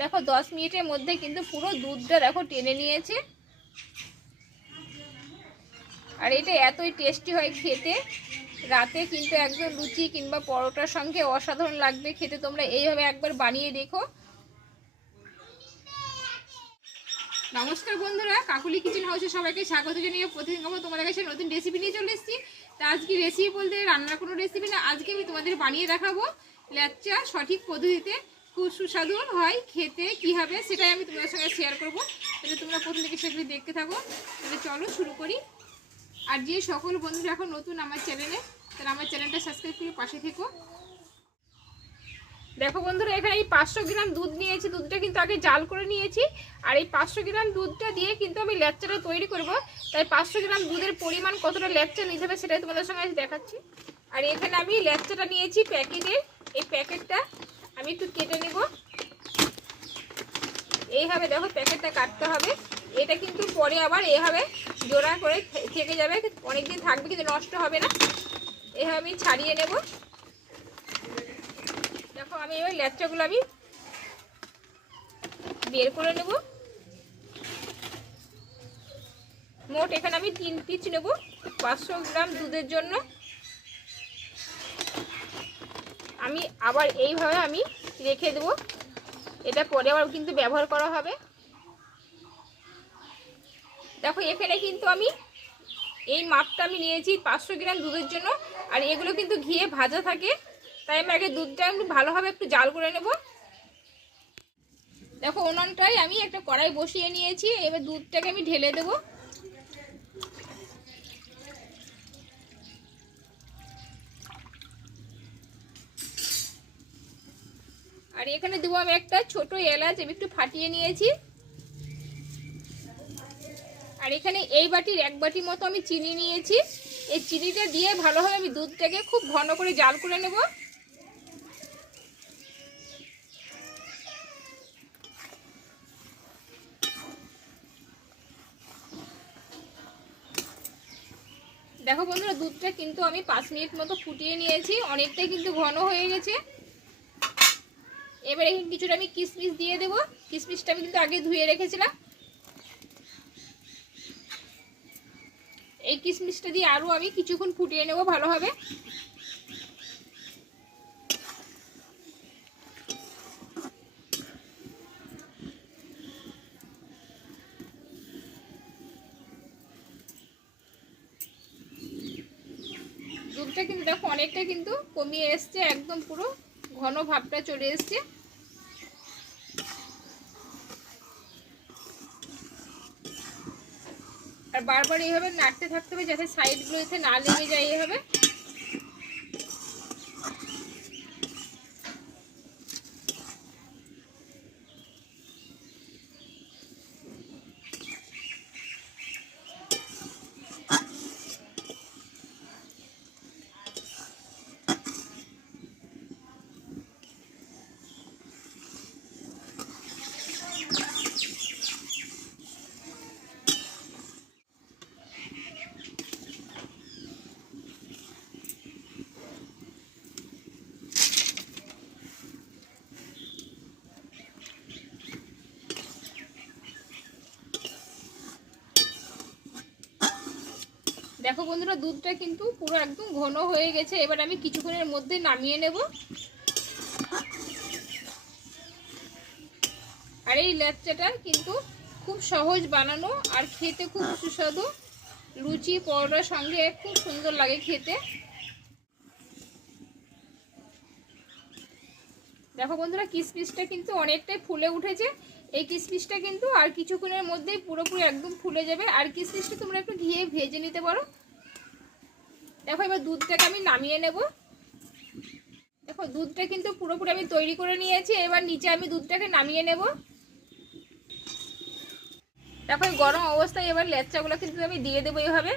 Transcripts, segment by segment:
দেখো, দশ মিনিটের মধ্যে কিন্তু পুরো দুধটা দেখো টেনে নিয়েছে। আর এটা এতই টেস্টি হয় খেতে। রাতে কিন্তু একদম লুচি কিংবা পরোটার সঙ্গে অসাধারণ লাগবে খেতে। তোমরা এইভাবে একবার বানিয়ে দেখো। নমস্কার বন্ধুরা, কাকুলি কিচেন হাউসে সবাইকে স্বাগত জানিয়ে প্রতিদিন খাব তোমাদের কাছে নতুন রেসিপি নিয়ে চলে এসেছি। তা আজকে রেসিপি বলতে রান্নার কোনো রেসিপি না, আজকে আমি তোমাদের বানিয়ে দেখাবো ল্যাচ্চা সঠিক পদ্ধতিতে। খুব সুস্বাদু হয় খেতে, কী হবে সেটাই আমি তোমাদের সঙ্গে শেয়ার করব। তাহলে তোমরা প্রথম থেকে সেগুলি দেখতে থাকো। তাহলে চলো শুরু করি। আর যে সকল বন্ধুরা এখন নতুন আমার চ্যানেলে তাহলে আমার চ্যানেলটা সাবস্ক্রাইব করে পাশে থেকো। দেখো বন্ধুরা, এখানে এই পাঁচশো গ্রাম দুধ নিয়েছি। দুধটা কিন্তু আগে জাল করে নিয়েছি। আর এই পাঁচশো গ্রাম দুধটা দিয়ে কিন্তু আমি ল্যাচ্চাটা তৈরি করব। তাই পাঁচশো গ্রাম দুধের পরিমাণ কতটা ল্যাচ্চা নিতে হবে সেটাই তোমাদের সঙ্গে দেখাচ্ছি। আর এখানে আমি ল্যাচ্চাটা নিয়েছি প্যাকেটের। এই প্যাকেটটা আমি একটু কেটে নেব। এইভাবে দেখো প্যাকেটটা কাটতে হবে। এটা কিন্তু পরে আবার এভাবে জোড়া করে থেকে যাবে। অনেকদিন থাকবে কিন্তু নষ্ট হবে না। এভাবে আমি ছাড়িয়ে নেব। দেখো আমি এবার ল্যাচ্চাগুলো আমি বের করে নেব। মোট এখানে আমি তিন পিস নেব। পাঁচশো গ্রাম দুধের জন্য। আমি আবার এইভাবে আমি রেখে দেব। এটা পরে আবার কিন্তু ব্যবহার করা হবে। দেখো, এখানে কিন্তু আমি এই মাপটা আমি নিয়েছি পাঁচশো গ্রাম দুধের জন্য। আর এগুলো কিন্তু ঘিয়ে ভাজা থাকে। তাই আমি আগে দুধটা একটু ভালোভাবে একটু জাল করে নেব। দেখো উনুনটাই আমি একটা কড়াই বসিয়ে নিয়েছি। এবার দুধটাকে আমি ঢেলে দেব। আর এখানে দেবো আমি একটা ছোট এলাচ, আমি একটু ফাটিয়ে নিয়েছি। আর এখানে এই বাটির এক বাটি মতো আমি চিনি নিয়েছি। এই চিনিটা দিয়ে ভালোভাবে আমি দুধটাকে খুব ঘন করে জাল করে নেব। দেখো বন্ধুরা, দুধটা কিন্তু আমি পাঁচ মিনিট মতো ফুটিয়ে নিয়েছি, অনেকটাই কিন্তু ঘন হয়ে গেছে। এবার এখানে কিছুটা আমি কিশমিশ দিয়ে দেবো। কিশমিশটা আমি কিন্তু আগে ধুয়ে রেখেছিলাম। এই কিশমিশটা দিয়ে আরও আমি কিছুক্ষণ ফুটিয়ে নেব ভালোভাবে। দুধটা কিন্তু দেখো অনেকটা কিন্তু কমিয়ে এসছে, একদম পুরো ঘন ভাবটা চলে এসছে। আর বারবার এইভাবে নাড়তে থাকতে হবে যাতে সাইডগুলো এসে না লেগে যায় এইভাবে। দেখো বন্ধুরা, দুধটা কিন্তু পুরো একদম ঘন হয়ে গেছে। এবার আমি কিছুক্ষণের মধ্যে নামিয়ে নেব। আর এই ল্যাচ্চাটা কিন্তু খুব সহজ বানানো আর খেতে খুব সুস্বাদু। লুচি, পরোটার সঙ্গে খুব সুন্দর লাগে খেতে। দেখো বন্ধুরা, কিসমিসটা কিন্তু অনেকটাই ফুলে উঠেছে। এই কিসমিসটা কিন্তু আর কিছুক্ষণের মধ্যেই পুরোপুরি একদম ফুলে যাবে। আর কিসমিসটা তোমরা একটু ঘিয়ে ভেজে নিতে পারো। দেখো, এবার দুধটাকে আমি নামিয়ে নেব। দেখো, দুধটা কিন্তু পুরোপুরি আমি তৈরি করে নিয়েছি। এবার নিচে আমি দুধটাকে নামিয়ে নেব। দেখো গরম অবস্থায় এবার লেচ্চাগুলো কিন্তু আমি দিয়ে দেবো এইভাবে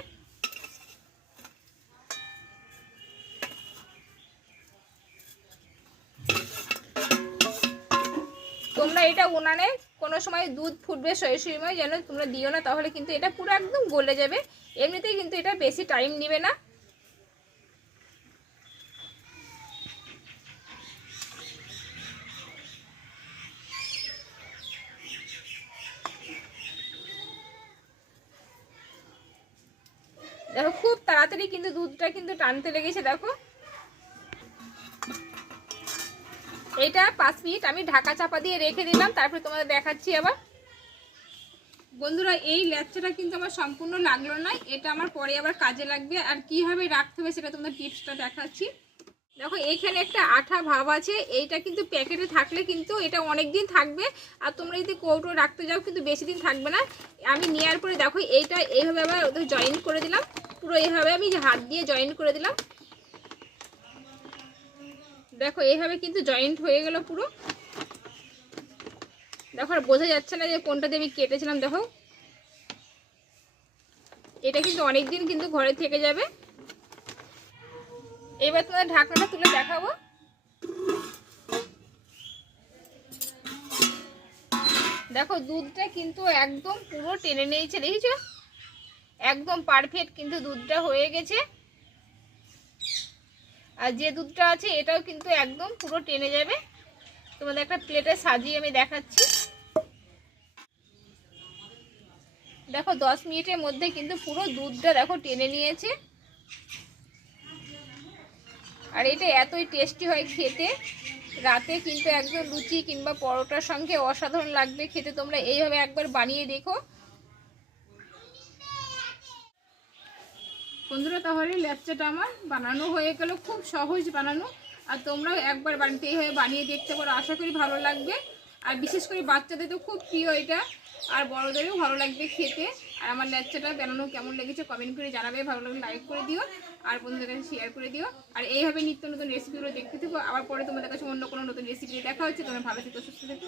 এটা উনানে কোনো সময় দুধ ফুটবে, সেই সময় যেন তোমরা দিও না, তাহলে কিন্তু এটা পুরো একদম গলে যাবে। এমনিতেই কিন্তু এটা বেশি টাইম নেবে না। দেখো, খুব তাড়াতাড়ি কিন্তু দুধটা কিন্তু টানতে লেগেছে, দেখো। এটা পাঁচ মিনিট আমি ঢাকা চাপা দিয়ে রেখে দিলাম, তারপরে তোমাদের দেখাচ্ছি আবার। বন্ধুরা, এই ল্যাচ্চাটা কিন্তু আমার সম্পূর্ণ লাগল না, এটা আমার পরে আবার কাজে লাগবে। আর কীভাবে রাখতে হবে সেটা তোমাদের টিপসটা দেখাচ্ছি। দেখো এইখানে একটা আঠা ভাব আছে, এইটা কিন্তু প্যাকেটে থাকলে কিন্তু এটা অনেক দিন থাকবে। আর তোমরা যদি কৌটো রাখতে যাও, কিন্তু বেশি দিন থাকবে না। আমি নেওয়ার পরে দেখো, এইটা এইভাবে আবার জয়েন করে দিলাম। পুরো এইভাবে আমি হাত দিয়ে জয়েন করে দিলাম। দেখো, এইভাবে কিন্তু জয়েন্ট হয়ে গেল পুরো। দেখো, আর বোঝা যাচ্ছে না যে কোনটা দিয়ে আমি কেটেছিলাম, দেখো। এটা কিন্তু অনেক দিন কিন্তু ঘরে থেকে যাবে। এবার তোমাদের ঢাকনাটা তুলে দেখাবো। দেখো, দুধটা কিন্তু একদম পুরো টেনে নিয়েছে, দেখেছ? একদম পারফেক্ট কিন্তু দুধটা হয়ে গেছে। আর যে দুধটা আছে, এটাও কিন্তু একদম পুরো টেনে যাবে। তোমাদের একটা প্লেটে সাজিয়ে আমি দেখাচ্ছি। দেখো, দশ মিনিটের মধ্যে কিন্তু পুরো দুধটা দেখো টেনে নিয়েছে। আর এটা এতই টেস্টি হয় খেতে, রাতে কিন্তু একদম লুচি কিংবা পরোটার সঙ্গে অসাধারণ লাগবে খেতে। তোমরা এইভাবে একবার বানিয়ে দেখো। বন্ধুরা, তাহলে ল্যাপচাটা আমার বানানো হয়ে গেল, খুব সহজ বানানো। আর তোমরাও একবার বাড়িতে এইভাবে বানিয়ে দেখতে পারো, আশা করি ভালো লাগবে। আর বিশেষ করে বাচ্চাদের তো খুব প্রিয় এটা, আর বড়োদেরও ভালো লাগবে খেতে। আর আমার ল্যাচ্চাটা বানানো কেমন লেগেছে কমেন্ট করে জানাবে, ভালো লাগলে লাইক করে দিও, আর বন্ধুদের কাছে শেয়ার করে দিও। আর এইভাবে নিত্য নতুন রেসিপিগুলো দেখতে থাকো, আবার পরে তোমাদের কাছে অন্য কোনো নতুন রেসিপি দেখা হচ্ছে, তোমরা ভালো থেকো, সুস্থ থেকো